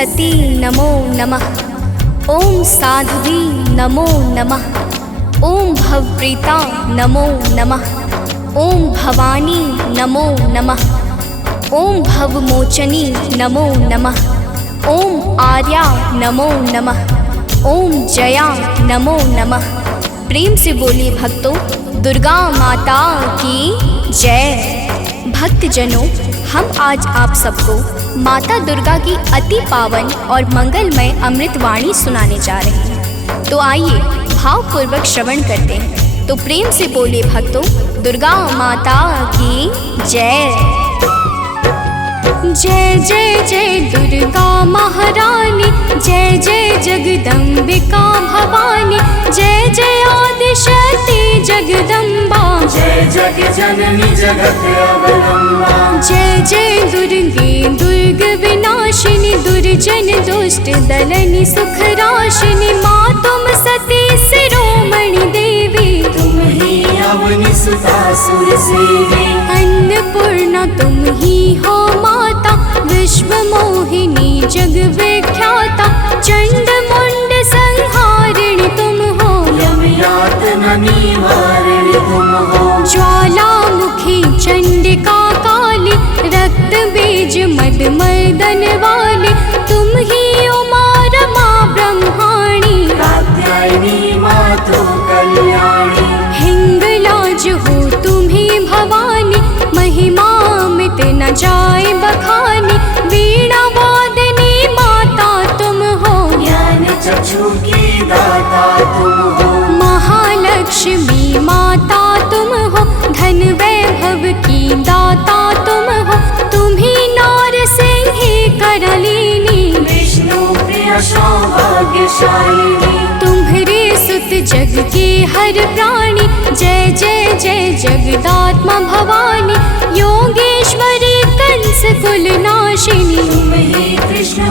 सती नमो नमः। ओम साध्वी नमो नमः। ओम भवप्रीता नमो नमः। ओम भवानी नमो नमः। ओम भवमोचनी नमो नमः। ओम आर्या नमो नमः। ओम जया नमो नमः। प्रेम से बोलिए भक्तों, दुर्गा माता की जय। भक्तजनों, हम आज आप सबको माता दुर्गा की अति पावन और मंगलमय अमृतवाणी सुनाने जा रहे हैं। तो आइए भावपूर्वक श्रवण करते हैं। तो प्रेम से बोलिए भक्तों, दुर्गा माता की जय। जय जय जय दुर्गा महारानी, जय जय जगदम्बिका भवानी, जय जय आदिशक्ति जगदम्बा, जय जग जननी जगत अवलंबा। जय जय दुर्गे दुर्ग विनाशिनी, दुर्जन दुष्ट दलनी सुख राशिनी, माँ तुम सती शिरोमणि देवी, तुम ही अवनि सुता सुर सेवी। अन्नपूर्णा तुम ही हो माता, विश्व मोहिनी जग विख्याता, चंड मुंड संहारिणी तुम हो, यम यातना निवारिणी तुम हो। ज्वालामुखी चंडिका काली, रक्त बीज मद मर्दन वाली, तुम ही उमा रमा ब्रह्माणी, कात्यायनी मातु कल्याणी। हिंगलाज हो तुम्ही भवानी, महिमा मिट न जाए बखानी, वीणा वादनी माता तुम हो, ज्ञान चक्षु की दाता तुम हो। महालक्ष्मी माता तुम हो, धन वैभव की दाता तुम हो, तुम्ही नार सिंही करलिनी, विष्णु प्रिय सौभाग्यशालिनी। तुम्हारे सुत जग के हर प्राणी, जय जय जय जगदात्मा भवानी, योगेश्वरी कंस कुल नाशिनी, तुम ही कृष्ण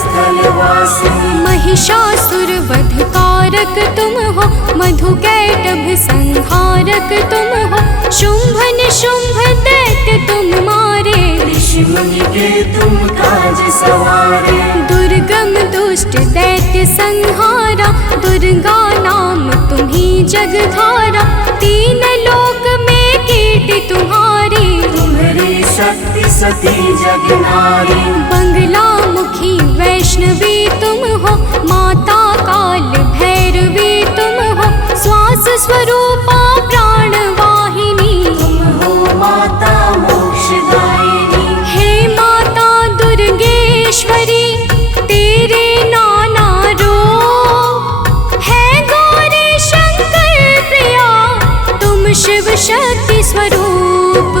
स्थल वासिनी। महिषासुर वध कारक तुम हो, मधुकैटभ संहारक तुम हो, शुंभ निशुंभ दैत्य तुम मारे, ऋषि मुनि के तुम काज सवारे। दुर्गम दुष्ट दैत्य संहारा, दुर्गा नाम तुम्ही जगधारा, तीन लोक में कीर्ति तुम्हारी, तुम्हारी शक्ति सती जग नारी। बंगला मुखी वैष्णवी तुम हो, माता काल भैरवी तुम हो, श्वास स्वरूपा प्राण वाहिनी, तुम हो माता मोक्षदायिनी। हे माता दुर्गेश्वरी, तेरे नाना रूप है गौरी शंकर प्रिया, तुम शिव शक्ति स्वरूप।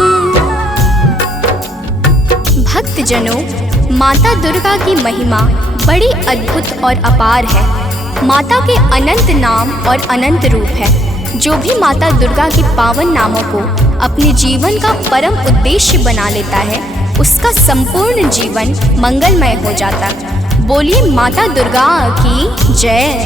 भक्तजनों, माता दुर्गा की महिमा बड़ी अद्भुत और अपार है। माता के अनंत नाम और अनंत रूप है। जो भी माता दुर्गा के पावन नामों को अपने जीवन का परम उद्देश्य बना लेता है, उसका संपूर्ण जीवन मंगलमय हो जाता। बोलिए माता दुर्गा की जय।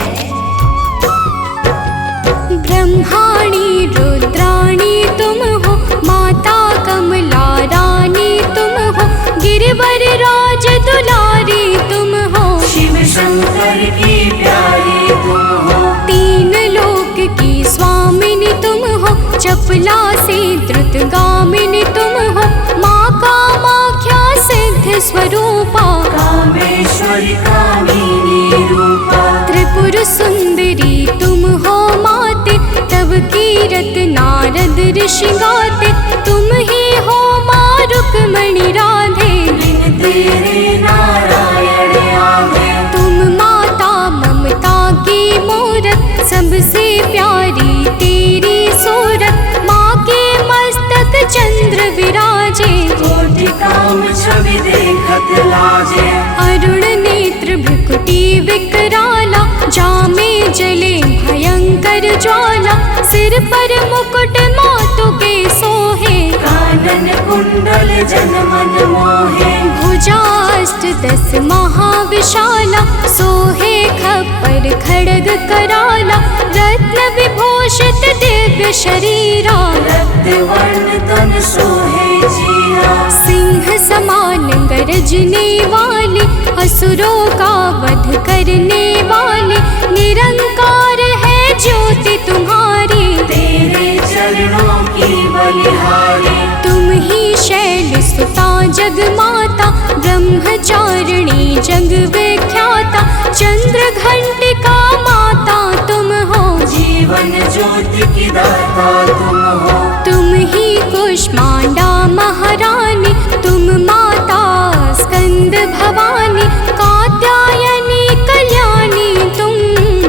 ब्रह्माणी रुद्राणी तुम हो, माता कमला रानी तुम हो, गिरिवर राज दुलारी तुम हो, शिव शंकर की प्यारी तुम हो। तीन लोक की स्वामिनी तुम हो, चपला से द्रुतगामिनी तुम हो, माँ कामाख्या सिद्ध स्वरूपा, कामेश्वरी कामिनी रूपा। त्रिपुर सुंदरी तुम हो माते, तब कीरत नारद ऋषि गाते, तुम ही हो माँ रुक्मणी राधे, बिन तेरे नारायण आगे। तुम माता ममता की मूरत, सबसे प्यारी तेरी सूरत, माँ के मस्तक चंद्र विराजे, कोटि काम छवि देखत लाजे। अरुण नेत्र भ्रुकुटी विकराला, जामे जले भयंकर ज्वाला, सिर पर मुकुट मातु के सोहे, कानन कुंडल जन मन मोहे। भुजाष्ट दस महाविशाला, सोहे खप्पर खड्ग कराला, रत्न विभूषित दिव्य शरीरा, रक्त वर्ण तन सोहे जीरा। सिंह समान गरजने वाली, असुर असुरों का वध करने वाले, निरंकार है ज्योति तुम्हारी। तेरे चरणों की बलिहारी, तुम ही शैल सुता जग माता, ब्रह्मचारिणी जग विख्याता, चंद्र घंटिका माता तुम हो। जीवन ज्योति की दाता तुम हो। तुम ही कुष्मांडा महारानी, तुम माता स्कंद भवानी, कात्यायनी कल्याणी तुम।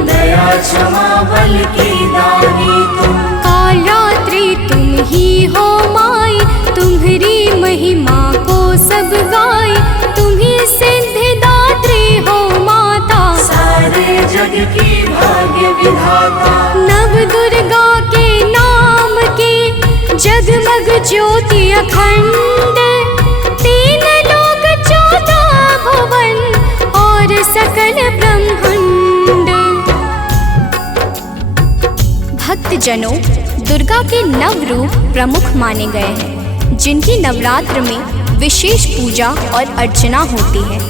दया क्षमा बल की दानी तुम। कालरात्रि तुम ही हो माई, तुम्हारी महिमा को सब गाए, तुम ही सिद्धिदात्री हो माता। सारे जग की भाग्य विधाता, नव दुर्गा के नाम की जगमग ज्योति अखंड, तीन लोक 14 भुवन और सकल ब्रह्मांड। भक्तजनों, दुर्गा के नव रूप प्रमुख माने गए हैं, जिनकी नवरात्र में विशेष पूजा और अर्चना होती है।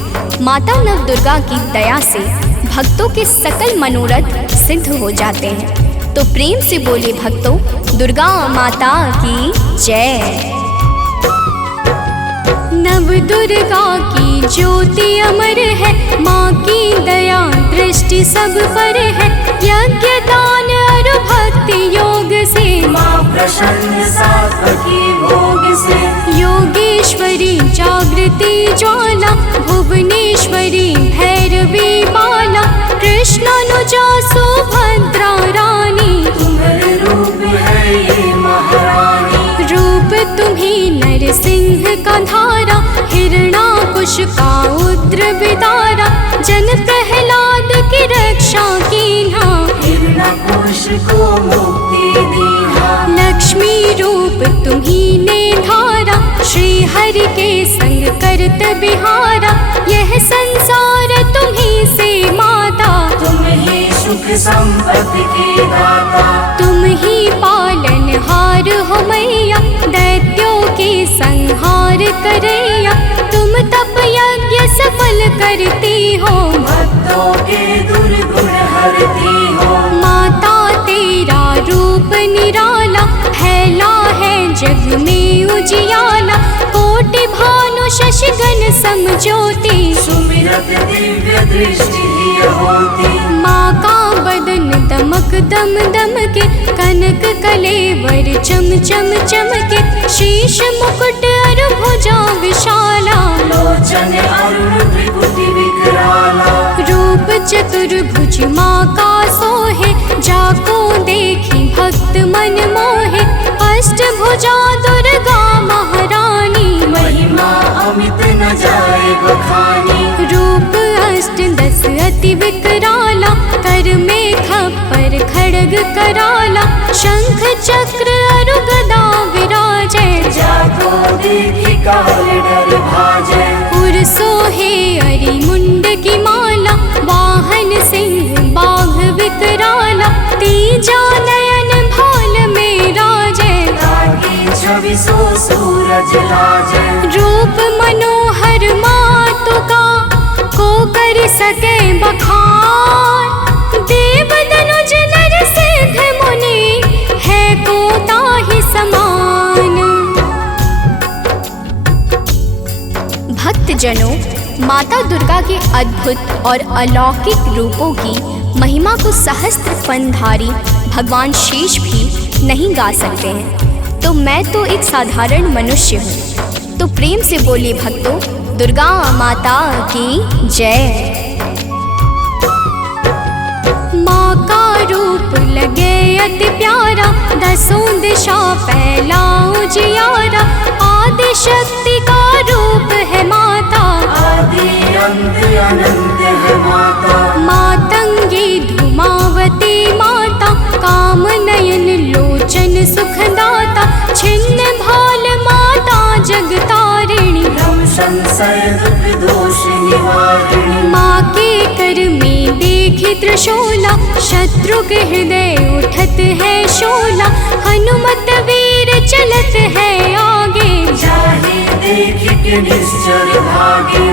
माता नव दुर्गा की दया से भक्तों के सकल मनोरथ सिद्ध हो जाते हैं। तो प्रेम से बोले भक्तों, दुर्गा माता की जय। नव दुर्गा की ज्योति अमर है, माँ की दया दृष्टि सब पर है। यज्ञ दान और भक्ति योग से, माँ प्रसन्न सात्वकी भोग से। योगेश्वरी जागृति ज्वाला, भुवनेश्वरी भैरवी बाला, कृष्णानुजा सुभद्रा रानी। तुम्हारे रूप है ये महारानी, रूप तुम्ही नरसिंह का धारा, हिरणाकुश का उग्र विदारा, जन प्रहलाद की रक्षा कीन्हा। हिरण्यकुश को मुक्ति दीन्हा। लक्ष्मी रूप तुम्ही ने धारा, श्री हरि के संग करत बिहारा। यह संसार तुम्ही से माता, तुम ही सुख संपत्ति की दाता। तुम ही पालनहार हो मैया, दैत्यों के संहार करैया। तुम तप यज्ञ सफल करती हो, भक्तों के दुर्गुण हरती हो। माता तेरा रूप निराला, फैला है जग में उजियाला। कोटि भानु शशिगण समज्योति, सुमिरत दिव्य दृष्टि ही होती। माँ का बदन दमक दम दम के, कनक कलेवर चम चम चमके। शीश मुकुट और भुजा विशाला, लोचन अरुण त्रिपुटी विकराला। रूप चतुर्भुज माँ का सोहे, जाको देखी भक्त मन मोहे। अष्टभुजा दुर्गा महारानी, महिमा अमित न जाए बखानी। रूप अष्ट 10 अति विकराला, कर में खप्पर खड्ग कराला। शंख चक्र और गदा विराजे, जाको देखी काल डर भाजे। उर सोहे अरि मुंड की माला, वाहन सिंह बाघ विकराला। तीजा नयन भाल में राजे, ताकि छवि सो सूरज लाजे। रूप मनोहर मातु का, को कर सके बखान। देव दनुज नर सिद्ध मुनि, है को ताहि समान। भक्तजनों, माता दुर्गा के अद्भुत और अलौकिक रूपों की महिमा को सहस्त्र फनधारी भगवान शेष भी नहीं गा सकते हैं। तो मैं तो एक साधारण मनुष्य हूँ। तो प्रेम से बोलिए भक्तों, दुर्गा माता की जय। माँ का रूप लगे अति प्यारा, 10 दिशा फैला उजियारा। आदि शक्ति का रूप है माता, आदि अंत अनंत है माता। मातंगी धूमावती माता, काम नयन लोचन सुखदाता। छिन्न भाल माता जगतारिणी, भ्रम संशय दुख दोष निवारिणी। माँ के कर में देखी त्रिशूला, शत्रु के हृदय उठत है शोला। हनुमत वीर चलत है आगे, जाहि देख के निश्चर भागे।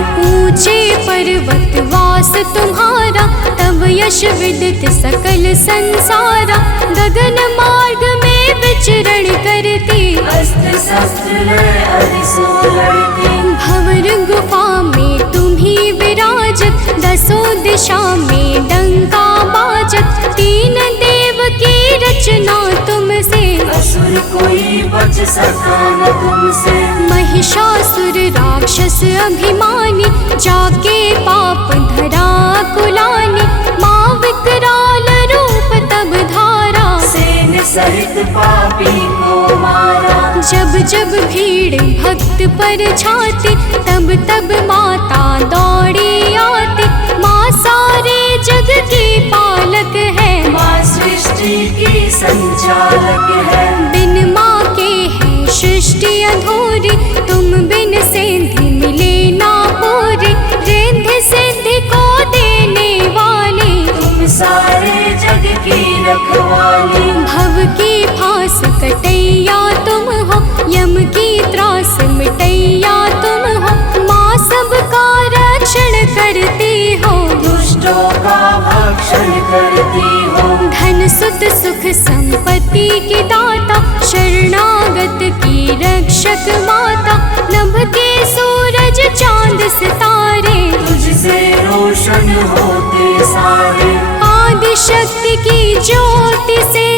ऊंचे पर्वत वास तुम्हारा, तब यश विदित सकल संसारा। गगन मार्ग में विचरण करती, अस्त्र शस्त्र लय अधिसो लड़ती। भंवर गुफा में तुम्ही विराजत, दसों दिशा में डंका बाजत। तीन देव की रचना तुमसे, असुर कोई बच सका न तुमसे। महिषासुर राक्षस अभिमानी, जाके पाप धरा कुलानी। माँ विकराल रूप तब धारा, सेन सहित पापी को मारा। जब जब भीड़ भक्त पर छाती, तब तब माता दौड़ी आती। माँ सारे जग की पालक है, माँ सृष्टि की संचालक है। बिन माँ के है सृष्टि अधूरी, तुम बिन सिद्धि मिले ना पूरी। रिद्धि सिद्धि को देने वाली, तुम सारे जग की रखवाली। भव की फांस कटैया तुम हो, यम की त्रास मिटैया तुम हो। माँ सबका रक्षण करती हो, दुष्टों का भक्षण करती हो। धन सुत सुख संपत्ति की दाता, शरणागत की रक्षक माता। नभ के सूरज चांद सितारे, तुझसे रोशन होते सारे। आदि शक्ति की ज्योति से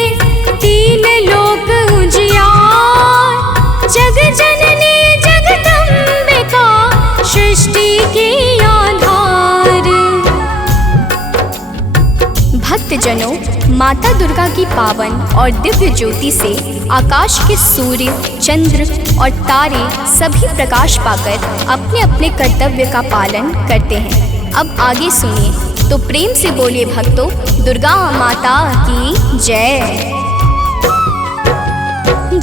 तीन लोक उजियार। जग जननी जगदम्बिका, सृष्टि की आधार। भक्तजनों, माता दुर्गा की पावन और दिव्य ज्योति से आकाश के सूर्य, चंद्र और तारे सभी प्रकाश पाकर अपने अपने कर्तव्य का पालन करते हैं। अब आगे सुनिए, तो प्रेम से बोलिए भक्तों, दुर्गा माता की जय।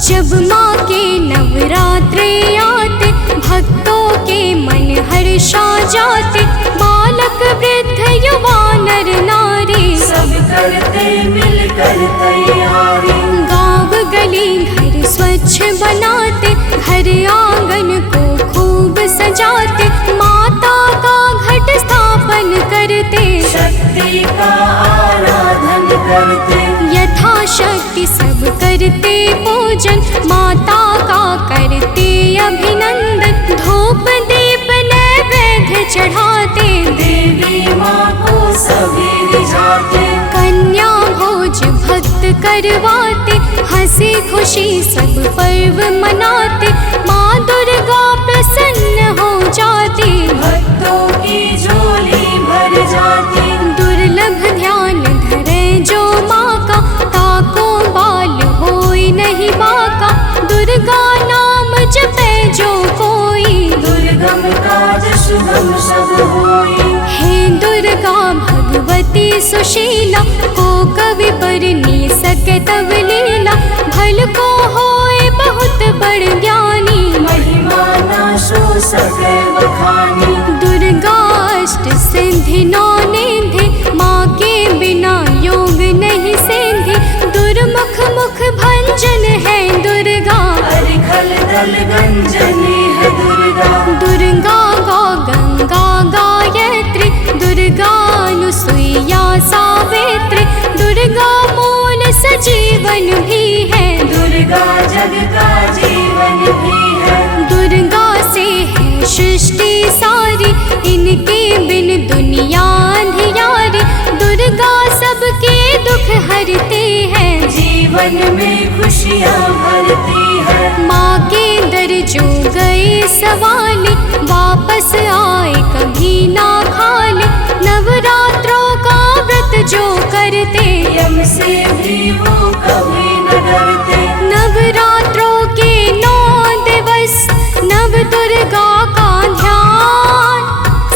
जब माँ के नवरात्रे आते, भक्तों के मन हर्षा जाते। बालक वृद्ध युवा नर नारी, सब करते मिलकर तैयारी। गाँव गली घर स्वच्छ बनाते, घर आंगन को खूब सजाते। माता का घट स्थापन करते, शक्ति का आराधन करते। यथाशक्ति सब करते पूजन, माता का करते अभिनंदन। धूप दीप नैवेद्य चढ़ाते, देवी माँ को सभी रिझाते। कन्या भोज भक्त करवाते, हंसी खुशी सब पर्व मनाते। माँ दुर्गा प्रसन्न हो जाती, भक्तों की झोली भर जाती। दुर्लभ ध्यान धरे जो माँ का, ताको बाल होई नहीं बाका। दुर्गा नाम जपे जो कोई, दुर्गम काज शुभम सब होई। हे दुर्गा भगवती सुशीला, को कवि बरनी सके तब लीला। भल को होए बहुत बड़ ज्ञानी, महिमा न सो सके बखानी। दुर्गा अष्ट सिद्धि नौ निधि, माँ के बिना योग नहीं सिद्धि। दुर्मुख मुख भंजन है दुर्गा, अरिखल दल गंजनी है दुर्गा। दुर्गा गौ गंगा गायत्री, दुर्गा अनुसुईया सावित्री। दुर्गा मूल सजीवन भी है, दुर्गा जग का जीवन भी है। दुर्गा से है सृष्टि सारी, इनके बिन दुनिया अंधियारी। दुर्गा सबके दुख हरते हैं, जीवन में खुशियाँ भरती है। माँ के दर जो गए सवाले, वापस आए कभी ना खाले। नवरात्रों का व्रत जो करते, यम से भी वो कभी न डरते। नवरात्रों के 9 दिवस, नव दुर्गा का ध्यान।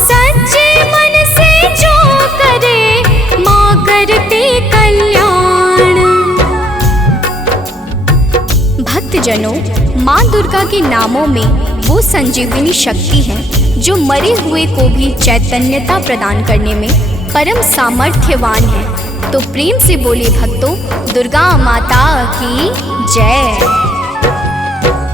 सच्चे मन से जो करे, माँ करते कल्याण। भक्तजनों, माँ दुर्गा के नामों में वो संजीवनी शक्ति है, जो मरे हुए को भी चैतन्यता प्रदान करने में परम सामर्थ्यवान है। तो प्रेम से बोलिए भक्तों, दुर्गा माता की जय।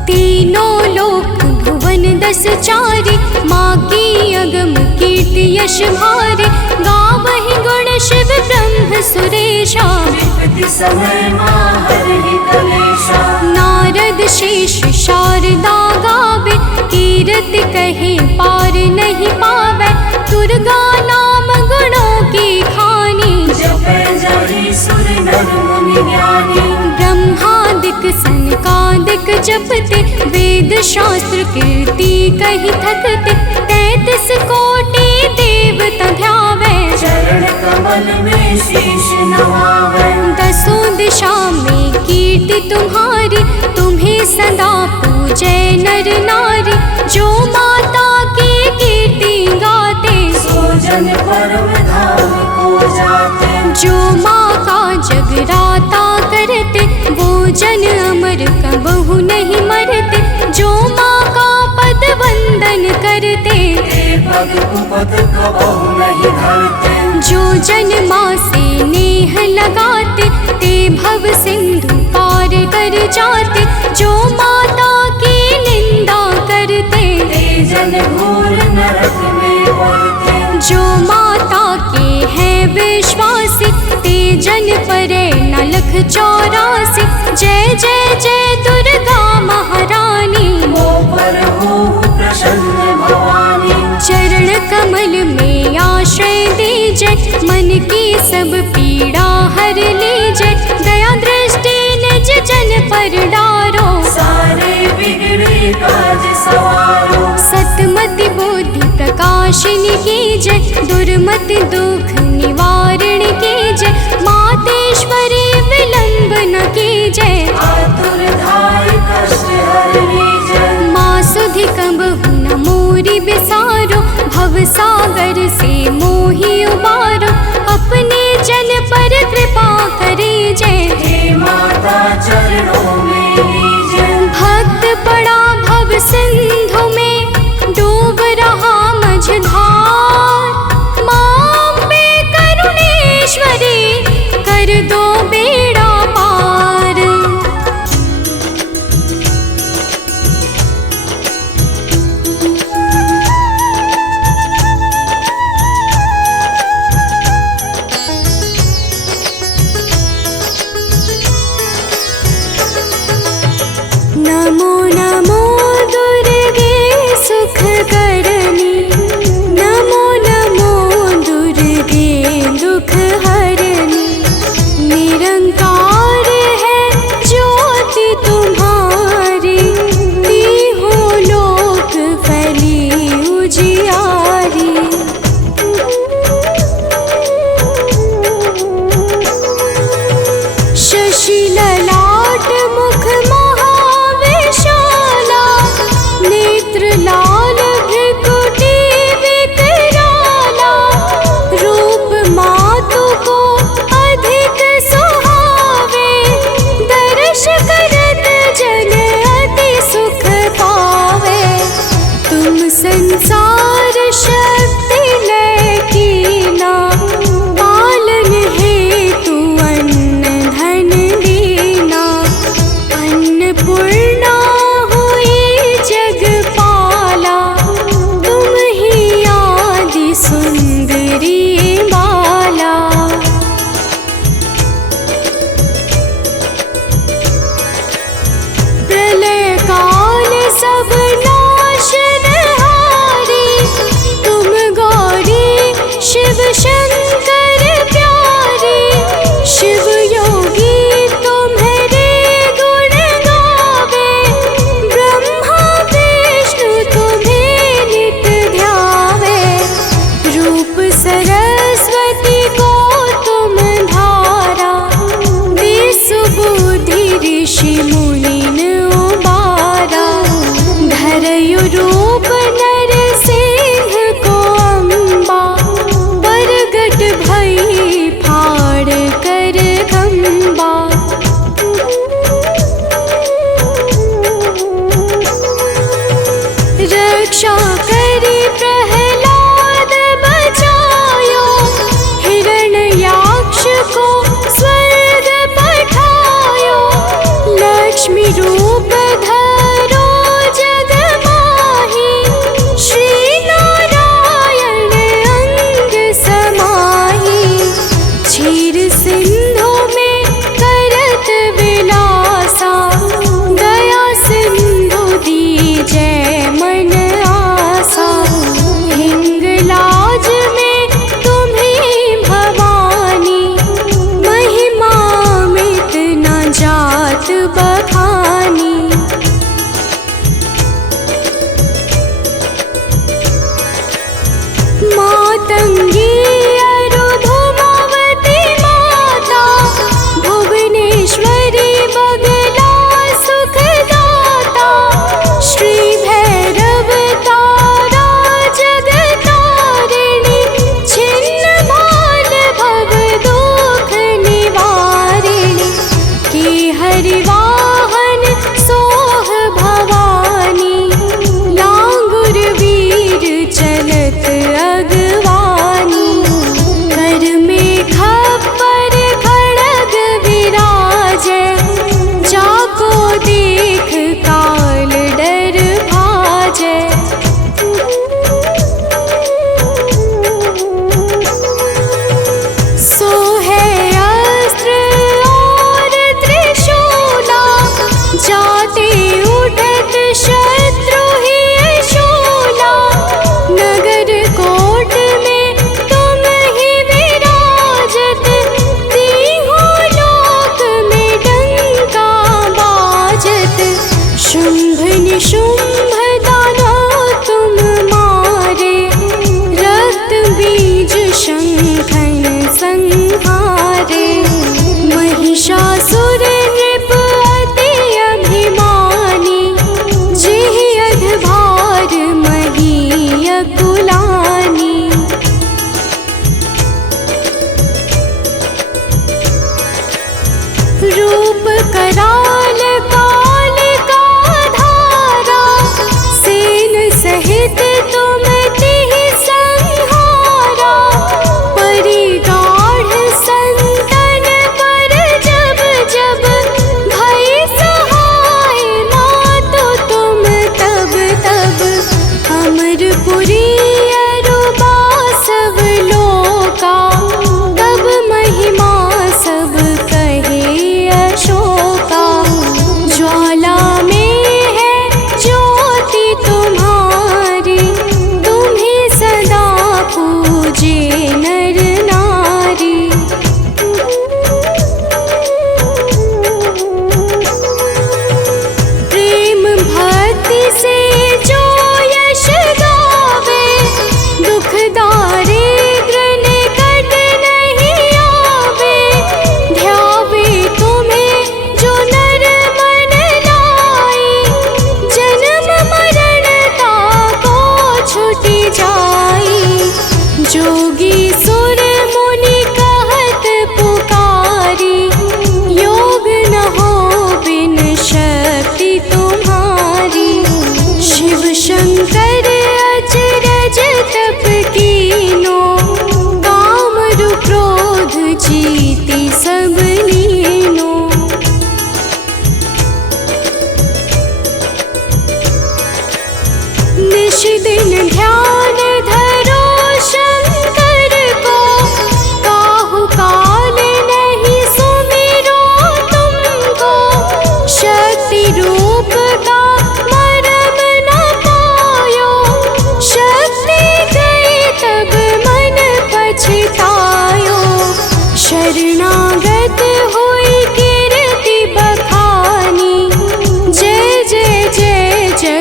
तीनों लोक भुवन 10 चारि, माँ की अगम कीर्ति यश भारि, गावहि गुण शिव ब्रह्म सुरेशा। विपत्ति समय माँ हरहि कलेशा, नारद शेष शारदा गावे, कीरति कहे पार नहीं पावे, दुर्गा नाम गुणों की खानी। जपै जाहि सुर नर मुनि ज्ञानी, ब्रह्मादिक सनकादिक जपते, वेद शास्त्र कीर्ति कही थकते, 33 कोटि देवता ध्यावे, चरण कमल में शीश नवावे। 10 दिशा में कीर्ति तुम्हारी, तुम्हें सदा पूजे नर नारी, जो माता की कीर्ति गाते, सो जन परम धाम को जाते। जो माँ का जगराता करते, वो जन अमर कबहु नहीं मरते, जो माँ का पद वंदन करते, ते पग कुपथ कबहु नहीं धरते। जो जन माँ से नेह लगाते, ते भव सिंधु पार कर जाते, जो माता की निंदा करते, ते जन घोर नरक में पड़ते। जो माता के हैं विश्वासी, ते जन परे न लख 84। जय जय जय दुर्गा महारानी, मो पर हो प्रसन्न भवानी। चरण कमल में आश्रय दीजे, मन की सब पीड़ा हर लीजे, दया दृष्टि निज जन पर डारो, सारे बिगड़े काज सवारो। सतमति बुद्धि प्रकाशिनी की जय, दुर्मति दुख निवारण की जय, मातेश्वरी विलंब न की जय, आतुर धाय कष्ट हरनी जय। माँ सुधि कबहु न मोरी बिसारो, भव सागर से मोहि उबारो, अपने जन पर कृपा करी जय, हे माता चरणों में लीजे। भक्त पड़ा भव सिंधु में, डूब रहा मझधार, माँ पे करुणेश्वरी, कर दो बेड़ा पार। नमो नमो दुर्गे सुख करनी, नमो नमो दुर्गे दुख हरनी, निरंकार है ज्योति तुम्हारी, तीहों लोक फैली उजियारी। शशि ललाट मुख महाविशाला, नेत्र लाल भृकुटी विकराला, रूप मातु को अधिक सुहावे, दर्श करत जन अति सुख पावे। तुम संसार शक्ति लय कीना, पालन हेतु अन्न धन दीना, अन्नपूर्णा हुई जगपाला, तुम ही आदि सुंदरी बाला। प्रलय काल सब नाशनहारी, तुम गौरी शिव शंकर प्यारी, शिव योगी तुम्हारे गुण गावे, ब्रह्मा विष्णु तुम्हें नित ध्यावे, रूप सरस्वती को तुम धारा, विसुबुद्धि ऋषि मुनिन उबारा, धरयु रूप नर सिंह को अम्बा, परगट भई फाड़ कर खम्बा। रक्षा करी प्रहलाद बचायो, हिरण्याक्ष को स्वर्ग पठायो, लक्ष्मी रूप धरो जग माही,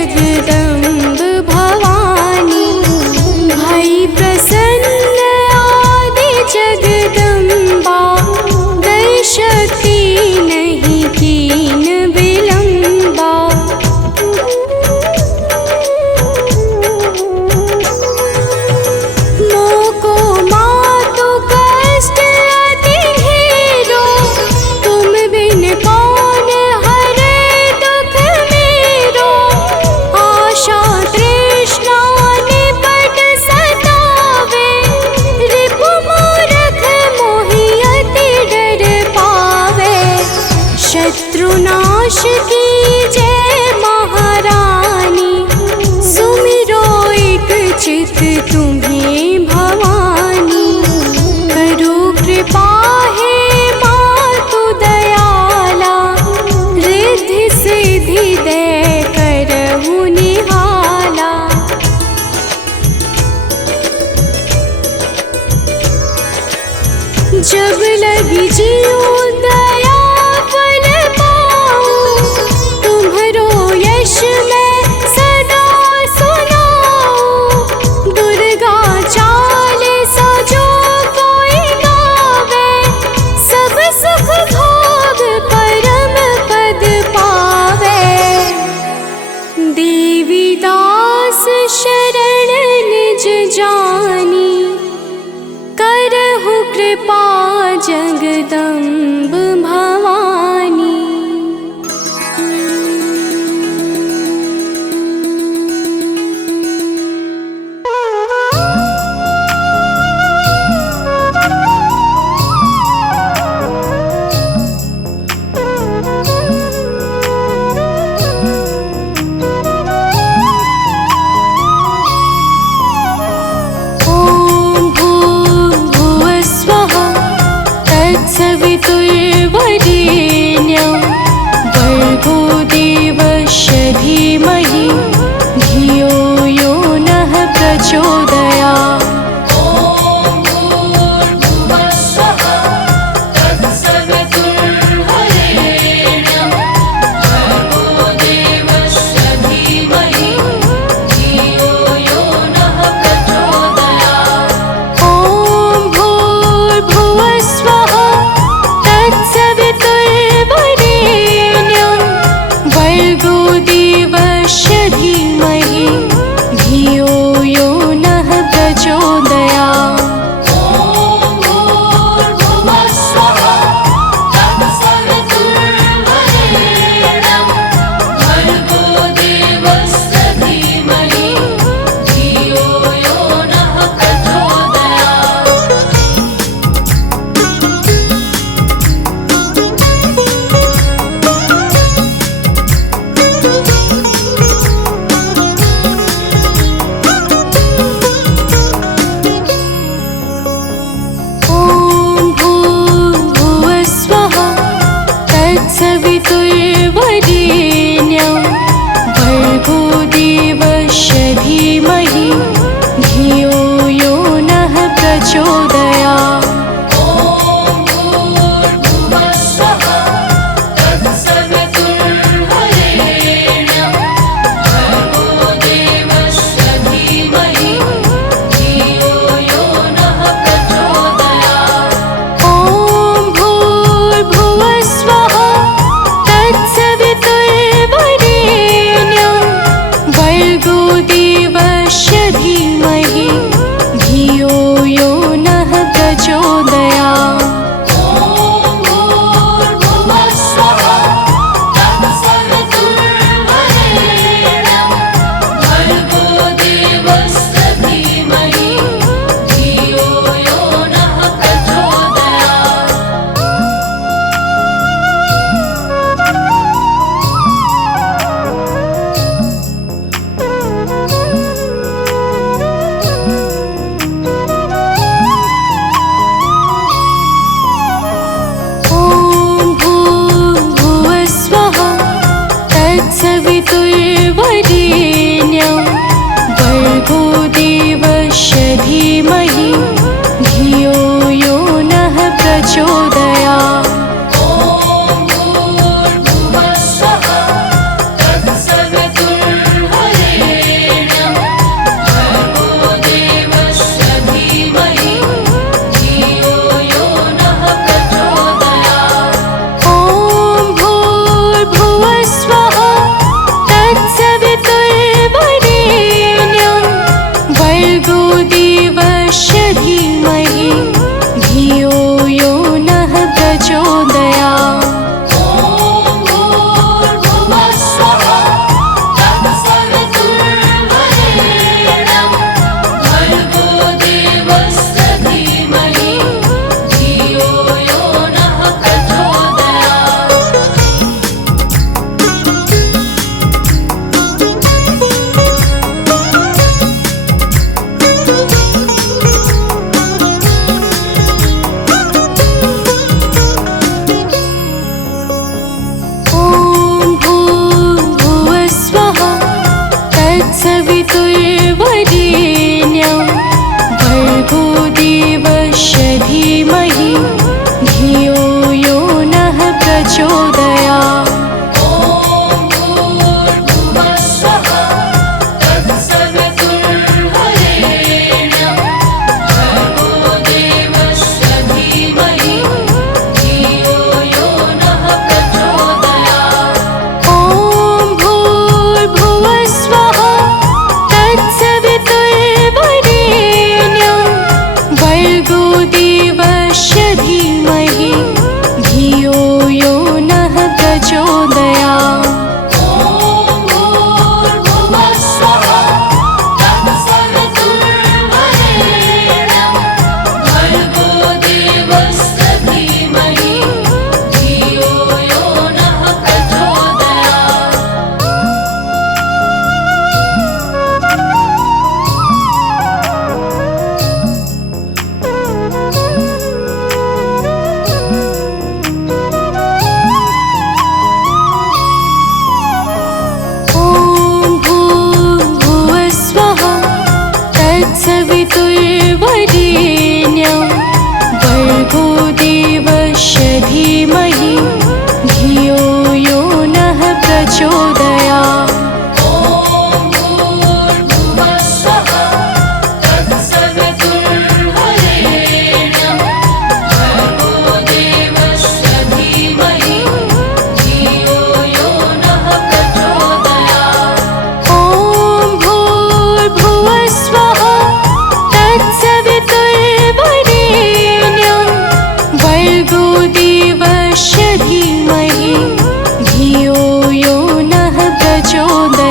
जगदम्ब भवानी। भई प्रसन्न आदि जगदम्बा, दर्शती नहीं कीन विलम्बा। मोको मातु कष्ट अति घेरो, तुम बिन कौन हरे दुख मेरो। आशा तृष्णा निपट सतावे, रिपु मूरख मोहि अति डर पावे। शत्रुनाश कीजै महारानी, सुमिरो एक चित तुम्हें भवानी। करो कृपा हे मातु दयाला, रिद्धि सिद्धि दे करहु निहाला। जब लगी जीऊँ दया फल पाऊँ, तुम्हरो यश मैं सदा सुनाऊँ। दुर्गा चालीसा जो कोई गावे, सब सुख भोग परम पद पावे। देवी दास शरण निज जानी, करहु कृपा जगदम्ब भवानी। ॐ भूर्भुवः स्वः, तत्सवितुर्वरेण्यं, भर्गो देवस्य धीमहि, धियो यो नः प्रचोदयात्। तत्सवितुर्वरेण्यं, भर्गो देवस्य धीमहि, धियो यो नः प्रचोदयात्। तत्सवितुर्वरेण्यं, भर्गो देवस्य धीमहि, धियो यो नः प्रचोदयात्। ॐ भूर्भुवः स्वः, तत्सवितुर्वरेण्यं, तत्सवितुर्वरेण्यं भर्गो देवस्य धीमहि धियो यो नः प्रचोदयात्। तत्सवितुर्वरेण्यं भर्गो देवस्य धीमहि धियो यो नः प्रचोदयात्। तत्सवितुर्वरेण्यं भर्गो देवस्य धीमहि धियो यो नः प्रचोदयात्।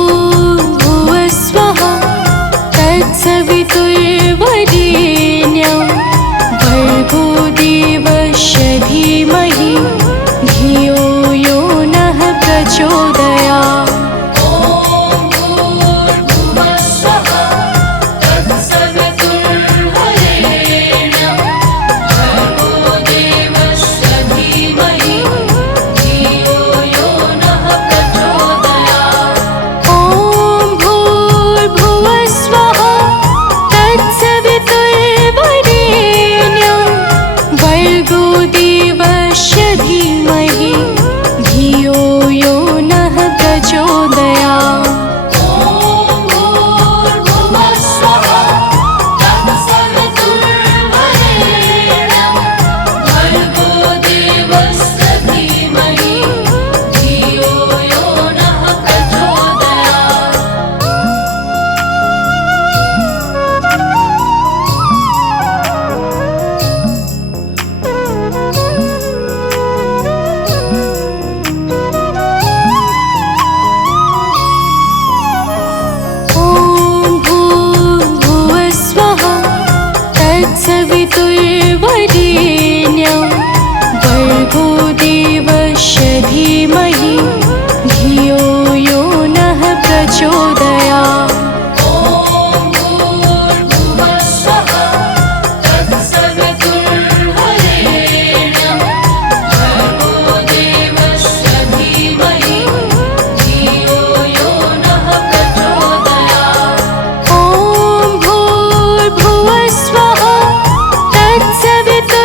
तत्सवितुर्वरेण्यं भर्गो देवस्य धीमहि धियो यो नः प्रचोदयात्। तत्सवितुर्वरेण्यं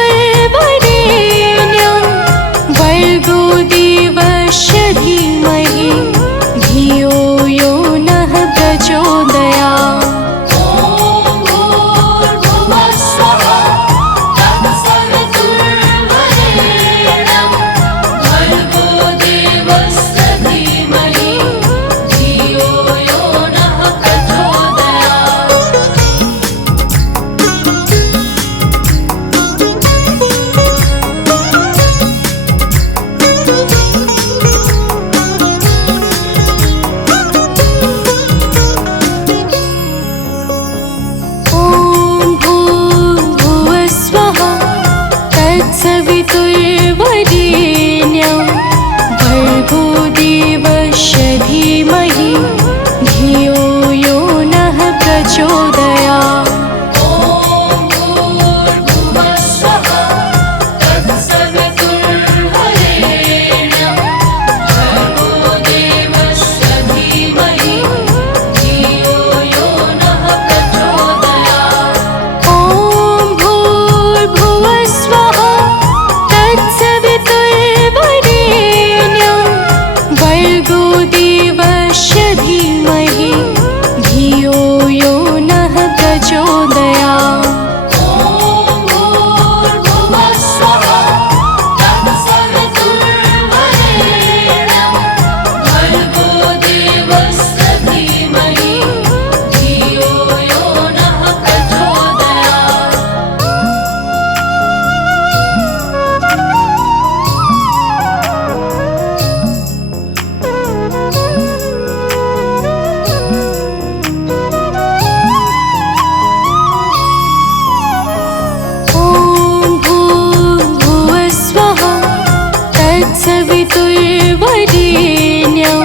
तत्सवितुर्वरेण्यं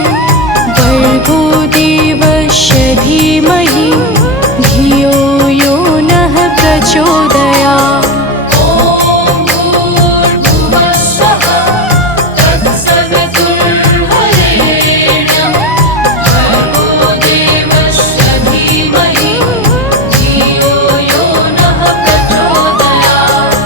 भर्गो देवस्य धीमहि धियो यो नः प्रचोदयात्। तत्सवितुर्वरेण्यं भर्गो देवस्य धीमहि धियो यो नः प्रचोदयात्।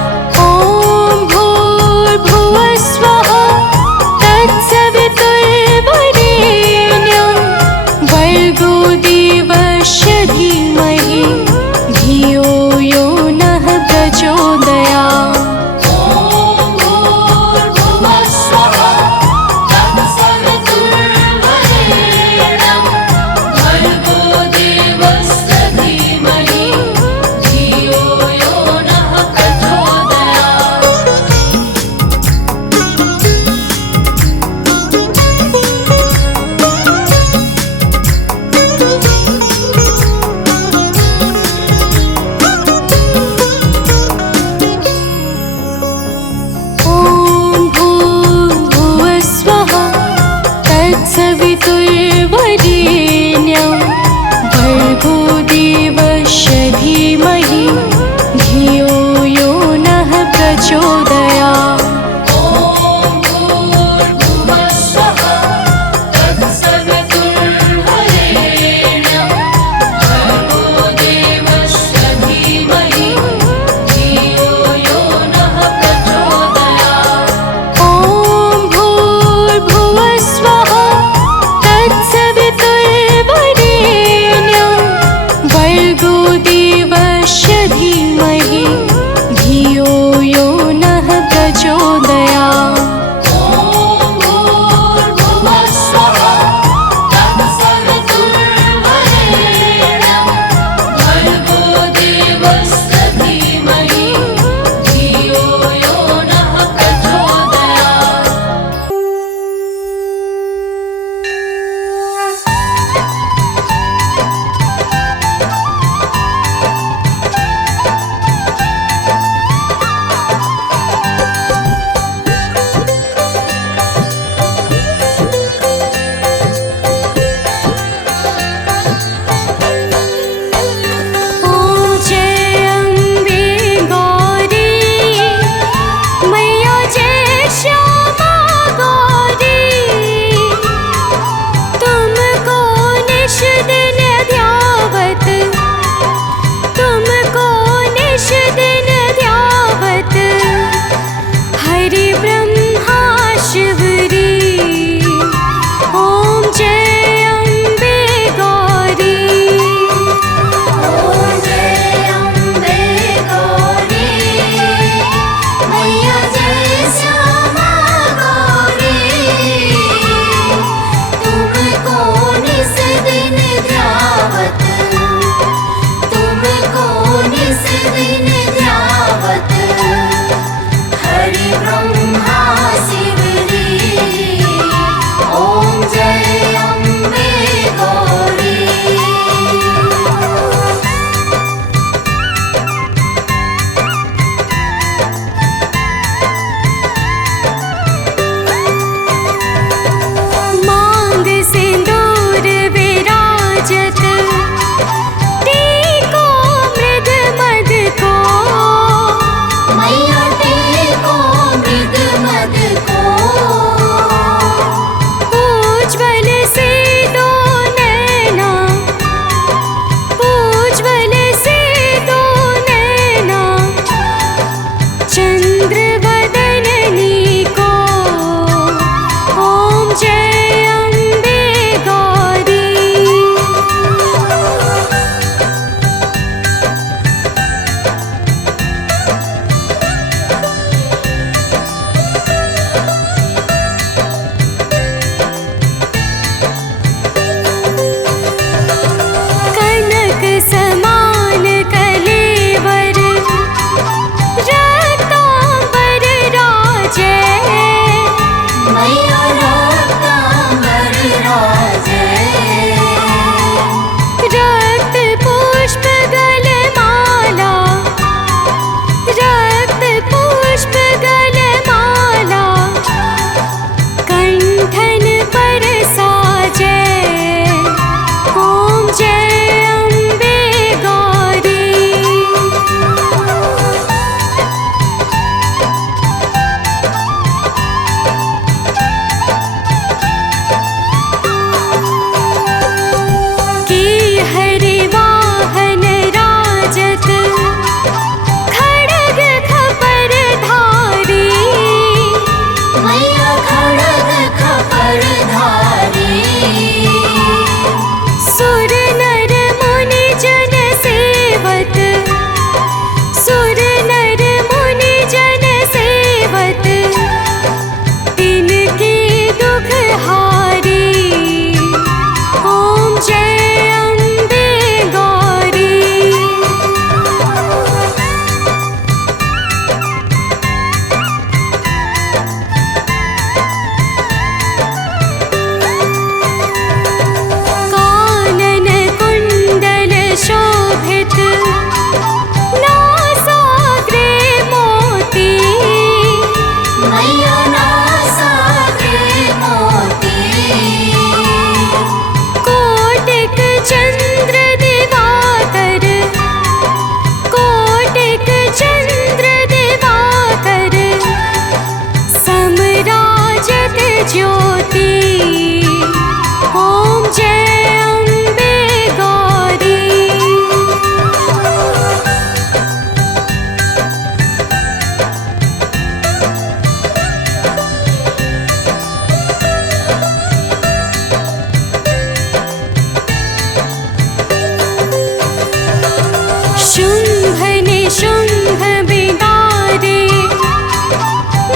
शुंभ बिदारे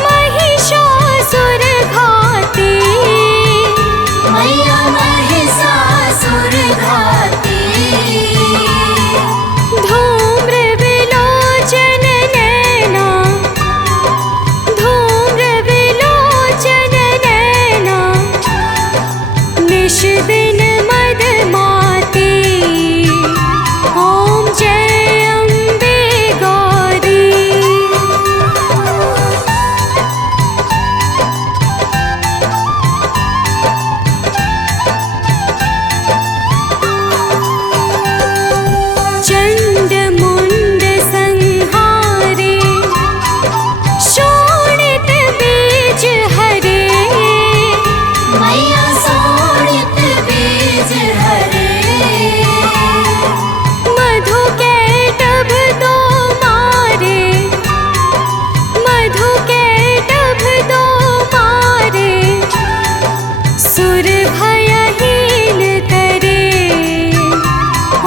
महिषासुर घाते मैया महिषासुर घाते धूम्र विलोचन नैना धूम्र विलोचन नैना निश दिन मद माते ओम जय अम्बे गौरी। चंड मुंड संहारे शोणित बीज हरे मैया शोणित बीज हरे मधु कैटभ दो मारे मधु कैटभ दो मारे सुर भयहीन करे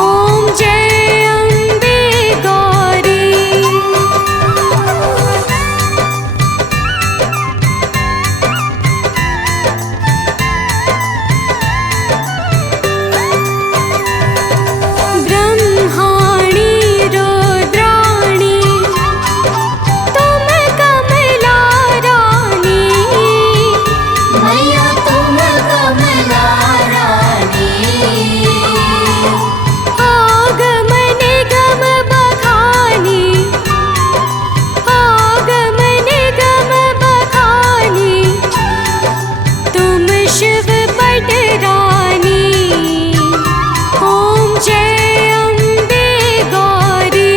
ओम जय अम्बे गौरी। ब्रह्माणी रुद्राणी तुम कमला रानी मैया तुम कमला रानी आगम निगम बखानी आगम निगम बखानी तुम शिव पट रानी ओम जय अम्बे गौरी।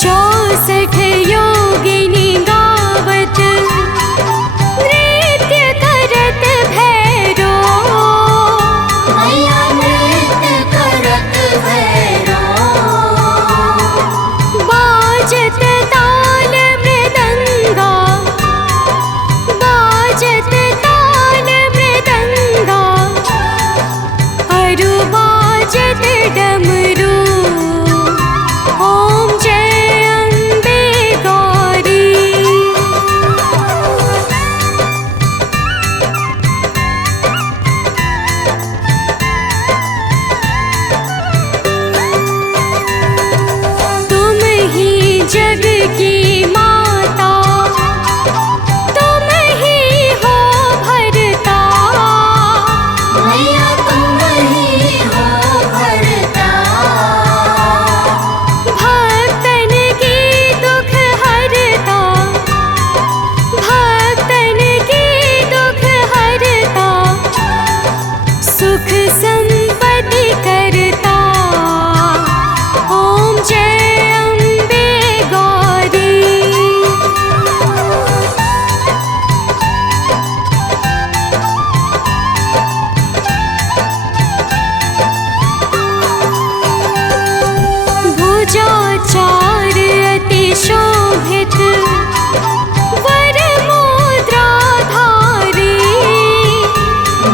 चौसठ योगिनी गावत नृत्य करत भैरो मैया नृत्य करत भैरो बाजत ताल मृदंगा बाजत ताल मृदंगा अरु बाजत डमरू ओम जय अम्बे गौरी। तुम ही जग की माता तुम ही हो भरता मैया तुम ही हो भरता भक्तन की दुख हरता भक्तन की दुख हरता सुख संपत्ति करता ओम जय अम्बे गौरी। भुजाचार अति शोभित वर मुद्रा धारी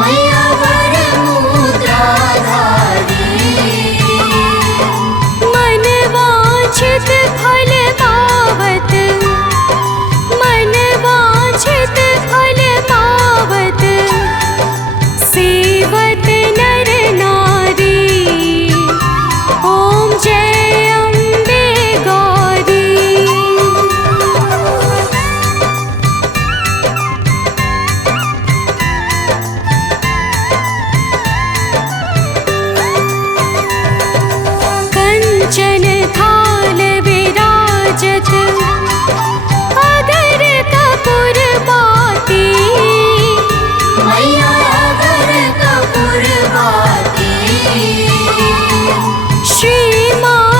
मैया वर मुद्रा धारी मन वांछित फल पावत मन वांछित फल पावत सेवत नर नारी ओम जय अम्बे गौरी। कंचन थाल विराजत अगर कपूर बाती मैया अगर कपूर बाती श्री माँ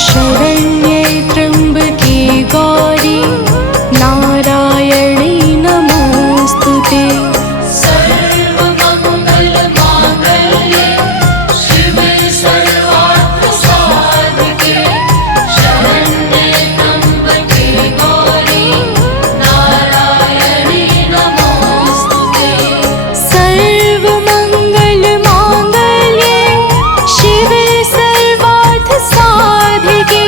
शरण्ये त्र्यम्बके गौरी नारायणी नमोऽस्तुते। सर्वमङ्गलमाङ्गल्ये शिवे सर्वार्थसाधिके शरण्ये त्र्यम्बके गौरी नारायणी नमोऽस्तुते। सर्वमङ्गलमाङ्गल्ये शिवे सर्वार्थसाधिके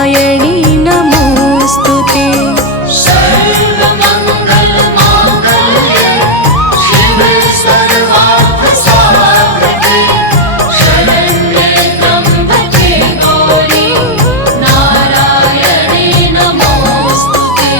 नारायणी नमोऽस्तु ते। सर्वमङ्गलमाङ्गल्ये शिवे सर्वार्थसाधके शरण्ये त्र्यम्बके गौरी नारायणे नमोऽस्तु ते।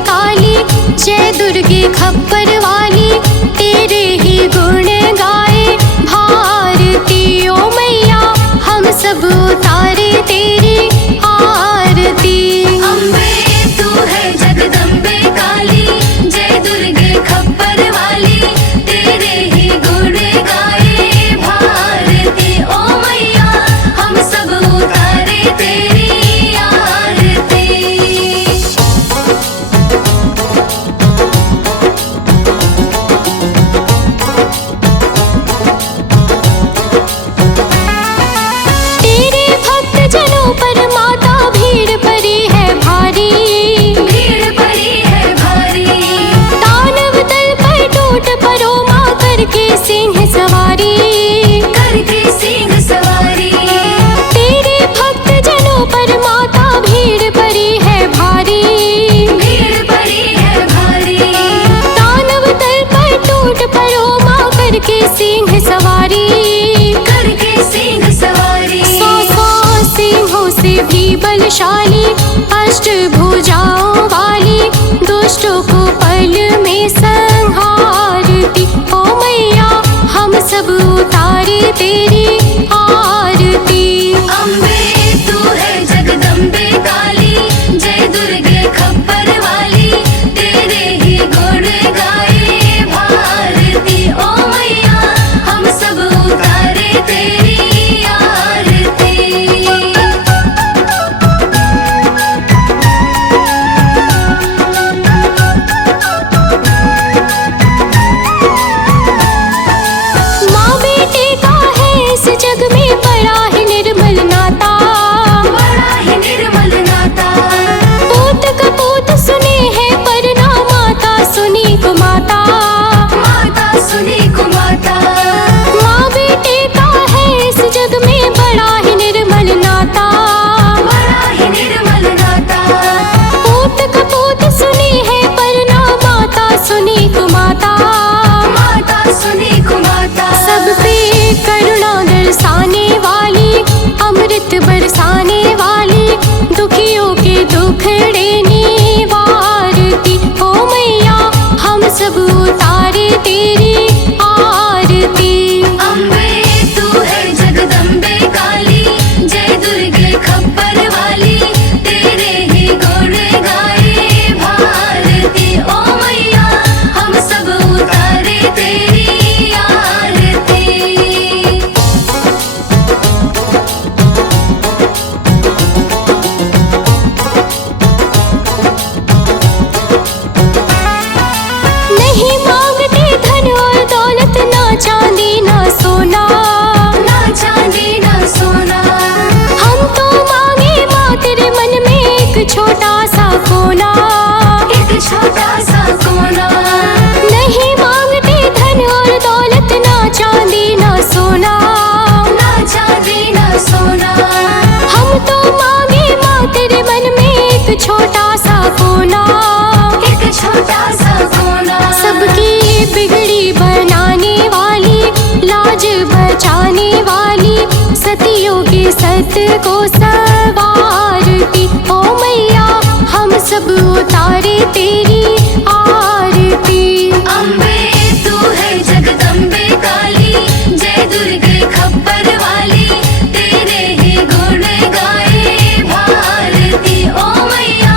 काली, जय दुर्गे खप्पर वाली, तेरे ही गुण गाए भारती। ओ मैया हम सब उतारे तेरी आरती। अम्बे तू है जगदम्बे काली, जय दुर्गे खप्पर वाली, तेरे ही गुण गाए भारती। ओ मैया हम सब उतारे तेरी आरती। तेरे भक्त जनों पर माता भीड़ पड़ी है भारी, भीड़ पड़ी है भारी, दानव दल पर टूट पड़ो माँ करके सिंह सवारी, करके सिंह सवारी। तेरे भक्त जनों पर माता भीड़ पड़ी है भारी, भीड़ पड़ी है भारी, दानव दल पर टूट पड़ो माँ करके सिंह सवारी। करके सिंह सवारी। सौ सिंहों से भी बलशाली, अष्ट भुजाओं वाली, दुष्टों को पल में संहारती। ओ मैया हम सब उतारे तेरी आरती। अम्बे तू है जगदम्बे काली, जय दुर्गे खप्पर वाली, तेरे ही गुण गाए भारती। ओ मैया हम सब उतारे तेरी आरती। माँ बेटे का है इस जग में बड़ा ही निर्मल नाता, बड़ा ही निर्मल नाता, पूत कपूत सुने हैं पर ना माता सुनी को माता। माता सुनी को माता। माँ बेटे का है इस जग में बड़ा ही निर्मल नाता, बड़ा ही निर्मल नाता, पूत कपूत सुनी है पर ना माता सुनी को माता। माता सुनी को माता। सब पे करुणा दर्शाने वाली, अमृत बरसाने वाली, दुखियों के दुखड़े निवारती। ओ मैया हम सब उतारे तेरी आरती। अम्बे तू है जगदम्बे काली, जय दुर्गे खप्पर वाली, तेरे ही गुण गाए भारती। ओ मैया हम सब उतारे तेरी आरती। नहीं मांगते धन और दौलत, ना चांदी ना सोना, ना चांदी ना सोना, हम तो मांगे माँ तेरे मन में एक छोटा सा कोना। एक छोटा सा कोना। नहीं मांगते धन और दौलत, ना चांदी ना सोना, ना चांदी ना सोना, हम तो मांगे माँ तेरे मन में एक छोटा सा कोना। एक छोटा सा कोना। सबकी बिगड़ी बनाने वाली, लाज बचाने वाली, सतियों के सत को सवारती। ओ मैया हम सब उतारे तेरी आरती। अम्बे तू है जगदम्बे काली, जय दुर्गे खप्पर वाली, तेरे ही गुण गाए भारती। ओ मैया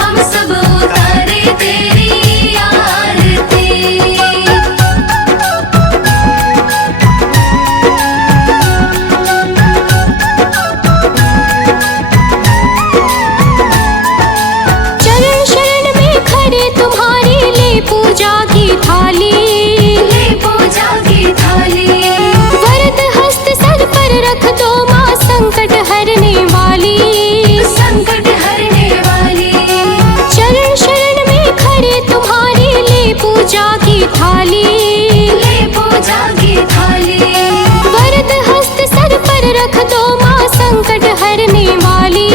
हम सब उतारे तेरी आरती। चरण शरण में खड़े तुम्हारी, ले पूजा की थाली, ले पूजा की थाली, वरद हस्त सर पर रख दो माँ संकट हरने वाली। संकट हरने वाली, चरण शरण में खड़े तुम्हारी, ले पूजा की थाली, ले पूजा की थाली, वरद हस्त सर पर रख दो माँ संकट हरने वाली।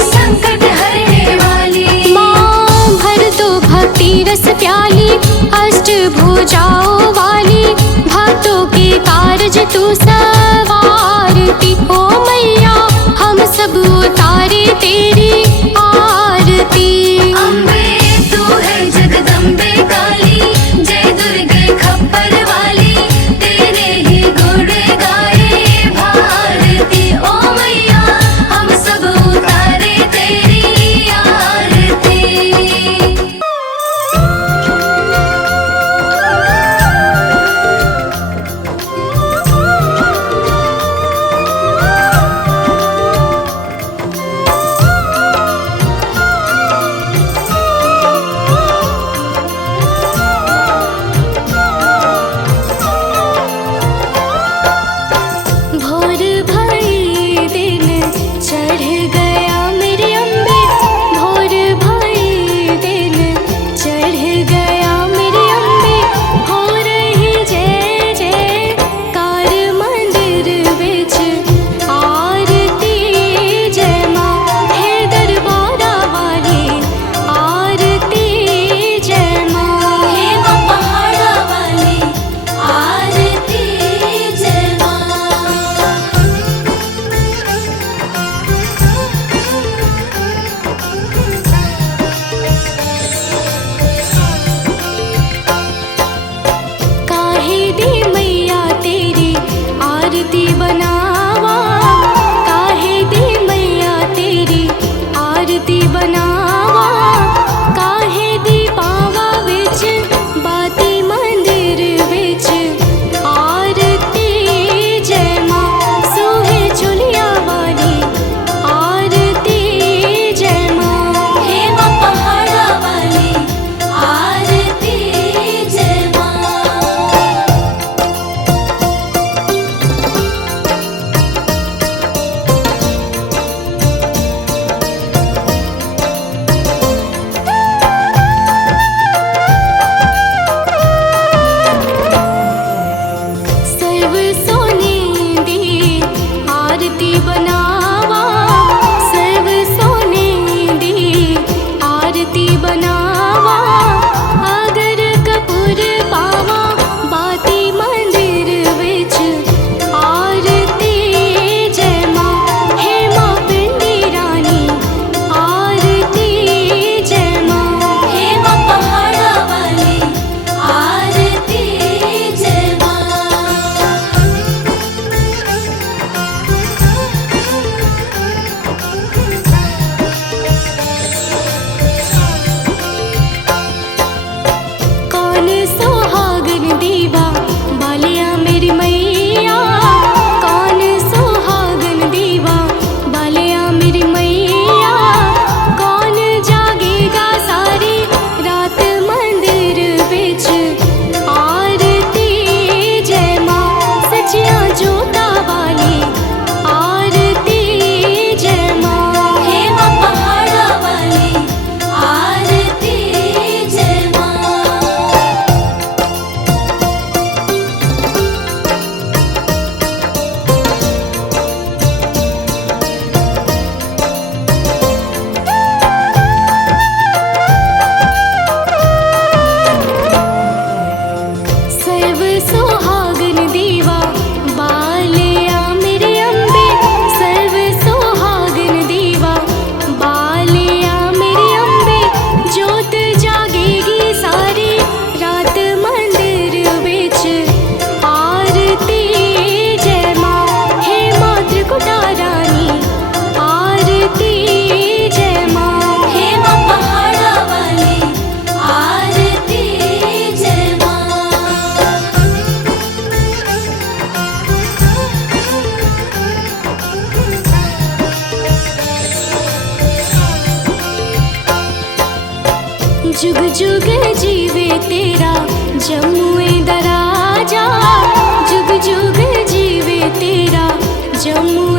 संकट हरने वाली, माँ भर दो भक्ति रस प्याली, अष्ट भुजाओं वाली, भक्तों के कारज तू सवारती। ओ मैया हम सब उतारे तेरी आरती। अम्बे तू जुग जुग जीवे तेरा जम्मुए दराजा, जुग जुग जीवे तेरा जम्मू